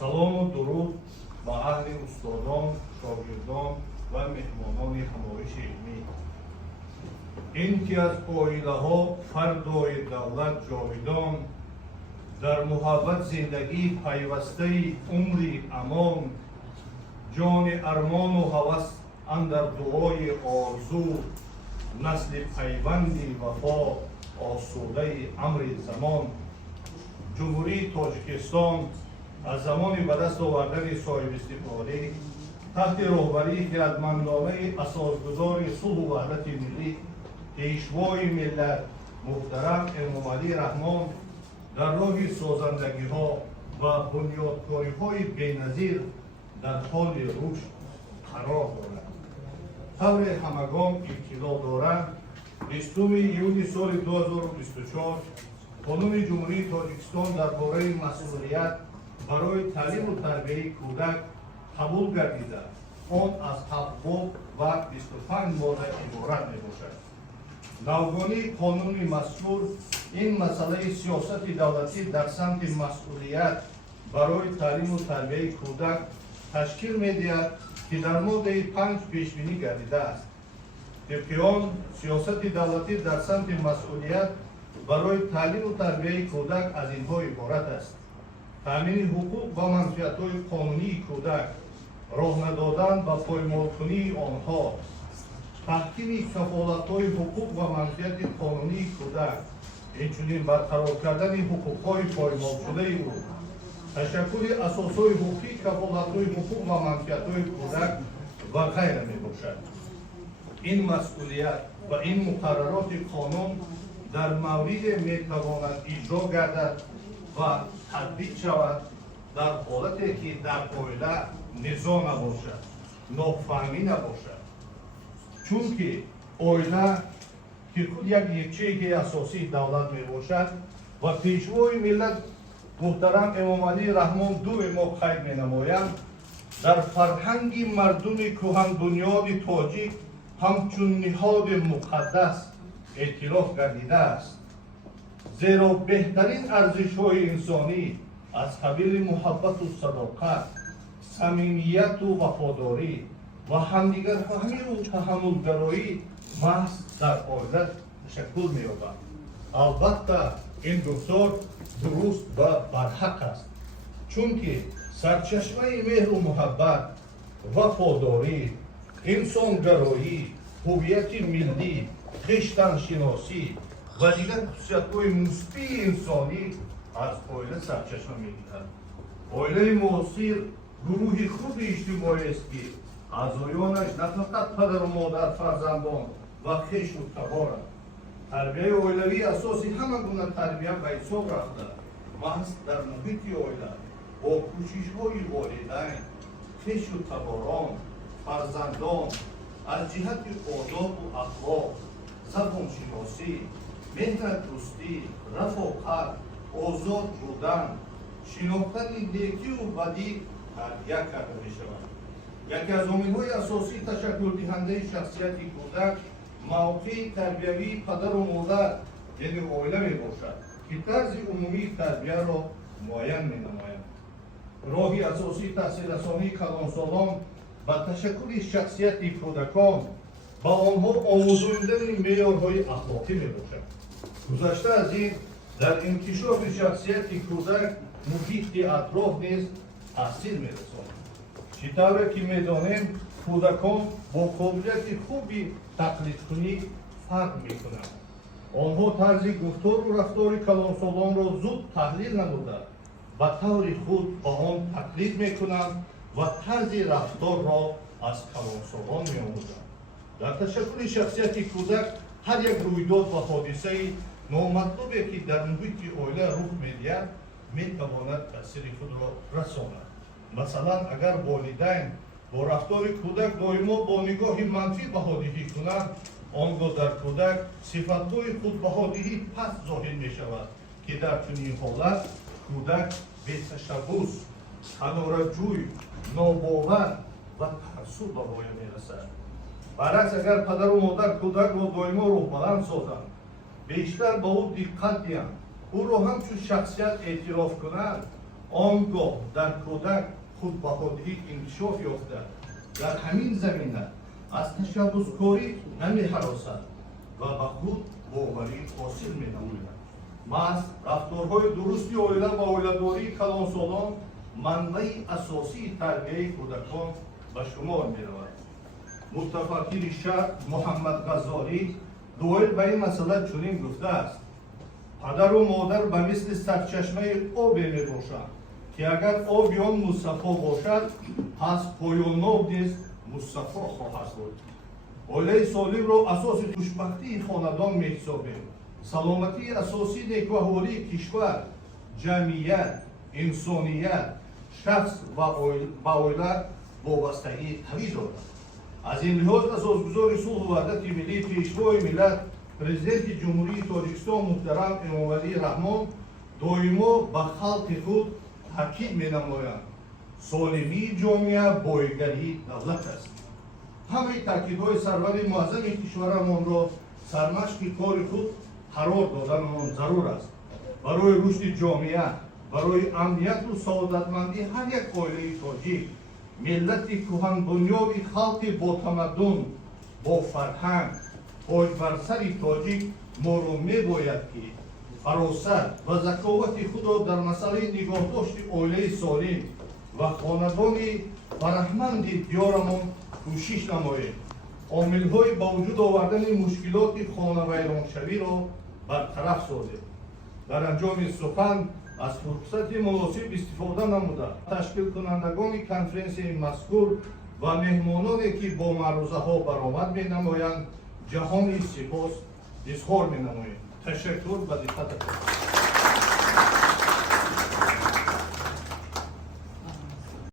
салому дуруд ба аҳли устодон, шогирдон ва меҳмонони ҳамоиши илмӣ. ин ки аз оилаҳо фардои давлат ҷовидон дар муҳаббат зиндагӣ пайвастаи умри амон, ҷони армону ҳавас андар дуои орзу, насли пайванди вафо осудаи амри замон. ҷумҳурии Тоҷикистон аз замони ба даст овардани соҳибистиқлолӣ таҳти роҳбарии хиратмандонаи асосгузори сулҳу ваҳдати миллӣ пешвои миллат муҳтарам Эмомалӣ Раҳмон дар роҳи созандагиҳо ва бунёдкориҳои беназир дар ҳоли рушд қарор дорад. тавре ҳамагон иттилоъ доранд, 20 июни соли 2024 қонуни ҷумҳурии Тоҷикистон дар бораи масъулият барои таълиму тарбияи кӯдак қабул гардида, он аз 7 боб ва 25 модда иборат мебошад. навгонии қонуни мазкур ин масъалаи сиёсати давлатӣ дар самти масъулият барои таълиму тарбияи кӯдак ташкил медиҳад, ки дар моддаи 5 пешбинӣ гардидааст. тибқи он сиёсати давлатӣ дар самти масъулият барои таълиму тарбияи кӯдак аз инҳо иборат аст: таъмини ҳуқуқ ва манфиатҳои қонунии кӯдак, роҳ надодан ба поймолкунии онҳо, таҳкими кафолатҳои ҳуқуқ ва манфиати қонунии кӯдак, инчунин барқарор кардани ҳуқуқҳои поймолшудаи ӯ, ташаккули асосҳои ҳуқуқӣ, кафолатҳои ҳуқуқ ва манфиатҳои кӯдак ва ғайра мебошад. ин масъулият ва ин муқаррароти қонун дар мавриде метавонад иҷро гардад ва татбиқ шавад дар ҳолате ки дар оила низоъ набошад, нофаҳмӣ набошад. чунки оила ки худ як якчейки асосии давлат мебошад ва пешвои миллат муҳтарам Эмомалӣ Раҳмон дуи мо қайд менамоянд, дар фарҳанги мардуми кӯҳанбунёди тоҷик ҳамчун ниҳоди муқаддас эътироф гардидааст. зеро беҳтарин арзишҳои инсонӣ аз қабили муҳаббату садоқат, самимияту вафодорӣ ва ҳамдигарфаҳмию таҳаммулгароӣ маҳз дар оила ташаккул меёбад. албатта ин гуфтор дуруст ва барҳақ аст, чунки сарчашмаи меҳру муҳаббат, вафодорӣ, инсонгароӣ, ҳувияти миллӣ, хиштаншиносӣ ва дигар хусусиятҳои мусбии инсонӣ аз оила сарчашма мегирад. оилаи муосир гурӯҳи хурди иҷтимоиест, ки аъзоёнаш на фақат падару модар, фарзандон ва хешу таборанд. тарбияи оилавӣ асоси ҳама гуна тарбия ба ҳисоб рафта маҳз дар муҳити оила бо кӯшишҳои волидайн, хешу таборон, фарзандон аз ҷиҳати одобу ахлоқ, забоншиносӣ, меҳнатдӯстӣ, рафоқат, озод будан, шинохтани некию бадӣ тарбия карда мешавад. яке аз омилҳои асосии ташаккулдиҳандаи шахсияти кӯдак мавқеи тарбиявии падару модар, яъне оила мебошад, ки тарзи умумии тарбияро муайян менамояд. роҳи асосии таҳсилрасонии калонсолон ба ташаккули шахсияти кӯдакон ба онҳо омӯзондани меъёрҳои ахлоқӣ мебошад. гузашта аз ин, дар инкишофи шахсияти кӯдак муҳити атроф низ таъсир мерасонад. чӣ тавре ки медонем, кӯдакон бо қобилияти хуби тақлидкунӣ фарқ мекунанд. онҳо тарзи гуфтору рафтори калонсолонро зуд таҳлил намуда, ба таври худ ба он тақлид мекунанд ва тарзи рафторро аз калонсолон меомӯзанд. дар ташаккули шахсияти кӯдак ҳар як рӯйдод ва ҳодисаи номатлубе ки дар муҳити оила рух медиҳад метавонад таъсири худро расонад. масалан, агар волидайн бо рафтори кӯдак доимо бо нигоҳи манфӣ баҳодиҳӣ кунанд, он гоҳ дар кӯдак сифатҳои худбаҳодиҳӣ паст зоҳир мешавад, ки дар чунин ҳолат кӯдак беташаббус, канораҷӯй, нобовар ва тарсу ба воя мерасад. баръакс, агар падару модар кӯдакро доимо рӯҳбаланд созанд, бештар ба ӯ диққат диҳанд, ӯро ҳамчун шахсият эътироф кунанд, آنگاه در کودک خود به خودی انکشاف یافته در همین زمینه از تشبثکاری نمی هراسد و به خود باوری حاصل می نماید. محض رفتارهای درستی عائله و عائله‌داری کلانسالان منبع اساسی تربیه کودکان به شمار می رود. متفکر شرق محمد غزالی دوئل به این مسئله چنین گفته است: پدر و مادر به مثل سرچشمه آبی می باشند که اگر آب آن مصفا باشد پس پایان آب نیز مصفا خواهد بود. عائله سالم را اساس خوشبختی خاندان می حسابیم. سلامتی اساسی نیکوحوالی کشور، جمعیت، انسانیت، شخص و عائله وابستگی قوی دارد. از این لحاظ اساسگزار صلح و وحدت ملی پیشوای ملت پرزیدنت جمهوری تاجیکستان محترم امامعلی رحمان دائما به خلق خود تاکید می‌نمایند سالمی جامعه بایگری دولت است. همه تاکیدهای سرور معظم کشورمان را سرمشق کار خود قرار دادن آن ضرور است. برای رشد جامعه، برای امنیت و سعادتمندی هر یک عائله تاجیک، ملت کهن بنیاد خلق با تمدن، با فرهنگ، تاج بر سر تاجیک ما را می‌باید که فراست و ذکاوت خود را در مسئله نگاهداشت عائله سالم و خاندان فرهمند دیارمان کوشش نماییم. عامل‌های با وجود آوردن مشکلات خانه ویرانشوی را برطرف سازیم. در انجام سخن از فرصت مناسب استفاده نموده تشکیل کنندگان کنفرانس مذکور و مهمانانی که با معروضه ها برآمد می نمایند جهان سپاس اظهار می نماییم. تشکر و دقت.